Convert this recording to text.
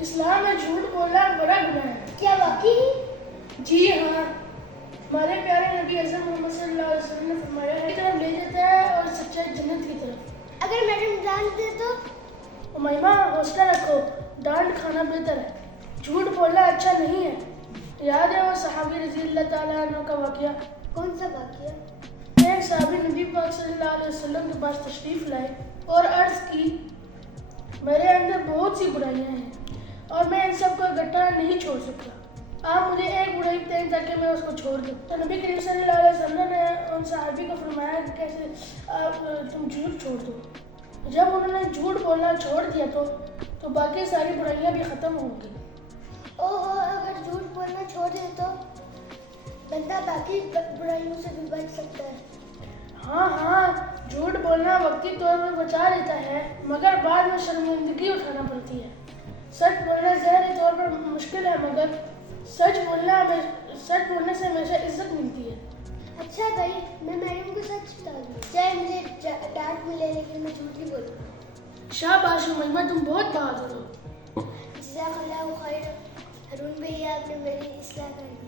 اسلام میں جھوٹ بولنا بڑا گناہ ہے۔ کیا واقعی؟ جی ہاں، ہمارے پیارے نبی اعظم محمد صلی اللہ علیہ وسلم نے فرمایا ہے، کی طرف لے جاتا ہے اور سچائی جنت کی طرف۔ اگر میڈم ڈانٹ دے تو؟ امیمہ حوصلہ رکھو، ڈانٹ کھانا بہتر ہے، جھوٹ بولنا اچھا نہیں ہے۔ یاد ہے وہ صحابی رضی اللہ تعالیٰ عنہ کا واقعہ؟ کون سا واقعہ؟ ایک صحابی نبی پاک صلی اللہ علیہ وسلم کے پاس تشریف لائے اور عرض کی، میرے اندر بہت سی برائیاں ہیں اور میں ان سب کو اکٹھا نہیں چھوڑ سکتا، آپ مجھے ایک برائی بتائیں تاکہ میں اس کو چھوڑ دوں۔ تو نبی کریم صلی اللہ علیہ وسلم نے ان صحابی کو فرمایا کہ کیسے تم جھوٹ چھوڑ دو۔ جب انہوں نے جھوٹ بولنا چھوڑ دیا تو باقی ساری برائیاں بھی ختم ہو گئی۔ اوہو، اگر جھوٹ بولنا چھوڑ دے تو بندہ باقی برائیوں سے بھی بچ سکتا ہے۔ ہاں، جھوٹ بولنا وقتی طور پر بچا لیتا ہے، مگر بعد میں شرمندگی اٹھانا پڑتی ہے۔ سچ بولنا ظاہری طور پر مشکل ہے، مگر سچ بولنے سے ہمیشہ عزت ملتی ہے۔ اچھا بھائی، میں میڈم کو سچ بتا دوں، چاہے مجھے ڈانٹ ملے لیکن میں جھوٹ نہیں بولوں۔ شاباش امیمہ، تم بہت بہادر ہو۔ جزاک اللہ خیر، ہارون بھیا، آپ نے میری اصلاح کر دی۔